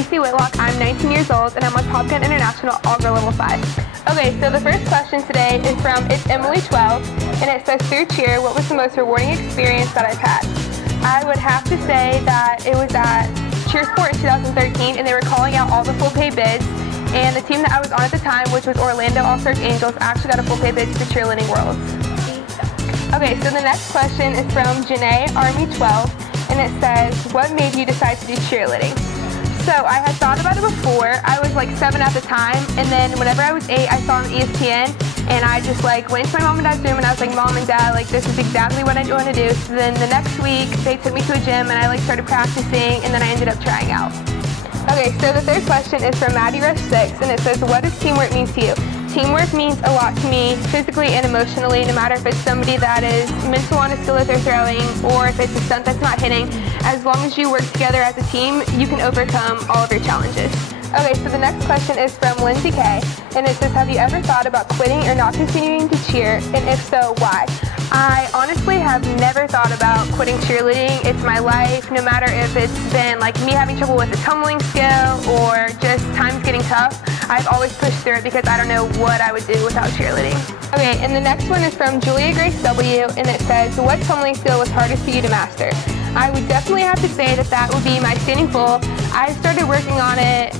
Cayce Whitlock. I'm 19 years old and I'm on Top Gun International Augur Level 5. Okay, so the first question today is from It's Emily 12, and it says, through cheer, what was the most rewarding experience that I've had? I would have to say that it was at Cheer Sport in 2013, and they were calling out all the full pay bids, and the team that I was on at the time, which was Orlando All-Stars Angels, actually got a full pay bid to Cheerleading Worlds. Okay, so the next question is from Janae, Army 12, and it says, what made you decide to do cheerleading? So I had thought about it before. I was like 7 at the time, and then whenever I was 8, I saw on ESPN, and I just like went to my mom and dad's room, and I was like, Mom and Dad, like this is exactly what I want to do. So then the next week, they took me to a gym, and I like started practicing, and then I ended up trying out. Okay, so the third question is from Maddie Rush 6, and it says, what does teamwork mean to you? Teamwork means a lot to me, physically and emotionally, no matter if it's somebody that is mental on a skill that they're throwing or if it's a stunt that's not hitting. As long as you work together as a team, you can overcome all of your challenges. Okay, so the next question is from Lindsay K, and it says, have you ever thought about quitting or not continuing to cheer, and if so, why? I honestly have never thought about quitting cheerleading. It's my life, no matter if it's been like me having trouble with a tumbling skill or just times getting tough. I've always pushed through it because I don't know what I would do without cheerleading. Okay, and the next one is from Julia Grace W, and it says, what tumbling skill was hardest for you to master? I would definitely have to say that that would be my standing full. I started working on it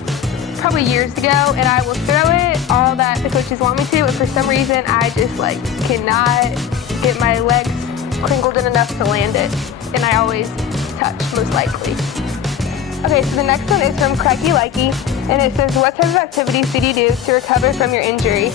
probably years ago, and I will throw it all that the coaches want me to, and for some reason I just like cannot get my legs crinkled in enough to land it, and I always touch, most likely. Okay, so the next one is from Craigie Likey, and it says, what type of activities did you do to recover from your injury?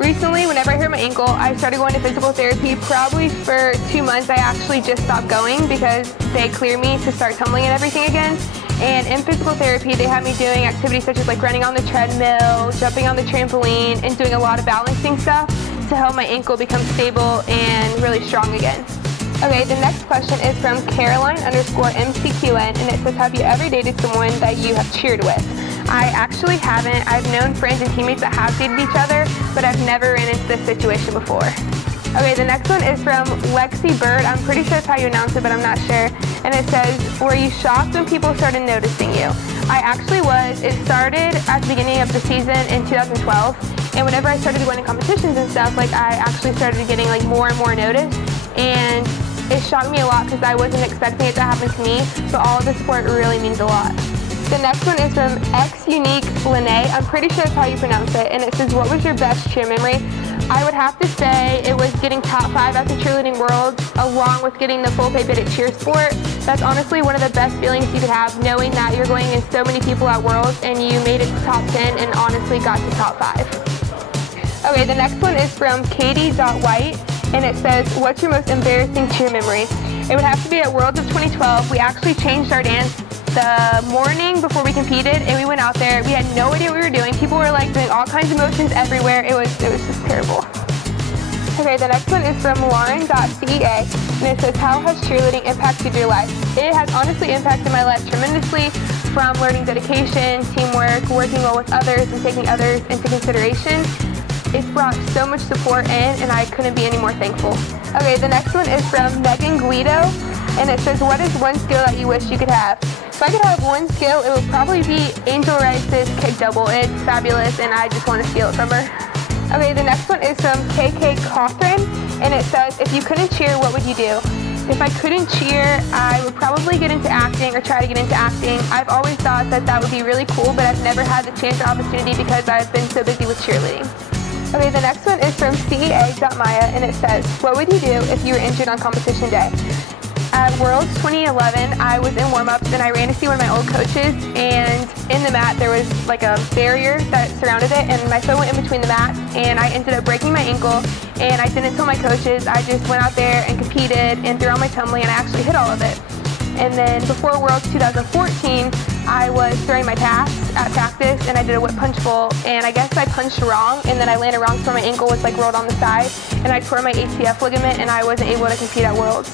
Recently, whenever I hurt my ankle, I started going to physical therapy. Probably for 2 months, I actually just stopped going because they cleared me to start tumbling and everything again. And in physical therapy, they had me doing activities such as like running on the treadmill, jumping on the trampoline, and doing a lot of balancing stuff to help my ankle become stable and really strong again. Okay, the next question is from Caroline_MCQN, and it says, have you ever dated someone that you have cheered with? I actually haven't. I've known friends and teammates that have dated each other, but I've never ran into this situation before. Okay, the next one is from Lexi Bird. I'm pretty sure that's how you announce it, but I'm not sure. And it says, were you shocked when people started noticing you? I actually was. It started at the beginning of the season in 2012, and whenever I started going to competitions and stuff, like I actually started getting like more and more noticed, and it shocked me a lot because I wasn't expecting it to happen to me, so all of the support really means a lot. The next one is from X-Unique Lene. I'm pretty sure that's how you pronounce it, and it says, what was your best cheer memory? I would have to say it was getting top 5 at the Cheerleading Worlds, along with getting the full pay bid at Cheer Sport. That's honestly one of the best feelings you could have, knowing that you're going against so many people at Worlds and you made it to top 10 and honestly got to top 5. Okay, the next one is from Katie.White, and it says, what's your most embarrassing cheer memory? It would have to be at Worlds of 2012. We actually changed our dance the morning before we competed, and we went out there. We had no idea what we were doing. People were like doing all kinds of motions everywhere. It was just terrible. Okay, the next one is from Lauren.CEA, and it says, how has cheerleading impacted your life? It has honestly impacted my life tremendously, from learning dedication, teamwork, working well with others, and taking others into consideration. It's brought so much support in, and I couldn't be any more thankful. Okay, the next one is from Megan Guido, and it says, what is one skill that you wish you could have? If I could have one skill, it would probably be Angel Rice's kick double. It's fabulous, and I just want to steal it from her. Okay, the next one is from KK Cothran, and it says, if you couldn't cheer, what would you do? If I couldn't cheer, I would probably get into acting or try to get into acting. I've always thought that that would be really cool, but I've never had the chance or opportunity because I've been so busy with cheerleading. Okay, the next one is from CEA.Maya, and it says, what would you do if you were injured on competition day? At Worlds 2011, I was in warm-ups and I ran to see one of my old coaches, and in the mat there was like a barrier that surrounded it, and my foot went in between the mats, and I ended up breaking my ankle, and I didn't tell my coaches. I just went out there and competed and threw on my tumbling, and I actually hit all of it. And then before Worlds 2014, I was throwing my pass at practice, and I did a whip punch full, and I guess I punched wrong, and then I landed wrong, so my ankle was like rolled on the side, and I tore my ACF ligament, and I wasn't able to compete at Worlds.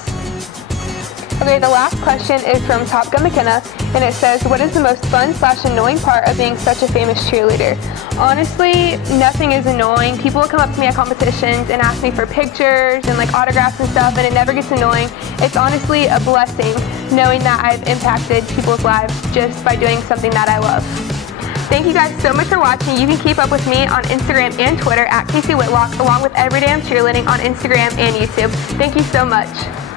Okay, the last question is from Top Gun McKenna, and it says, what is the most fun/annoying part of being such a famous cheerleader? Honestly, nothing is annoying. People will come up to me at competitions and ask me for pictures and like autographs and stuff, and it never gets annoying. It's honestly a blessing knowing that I've impacted people's lives just by doing something that I love. Thank you guys so much for watching. You can keep up with me on Instagram and Twitter at Cayce Whitlock, along with Everyday I'm Cheerleading on Instagram and YouTube. Thank you so much.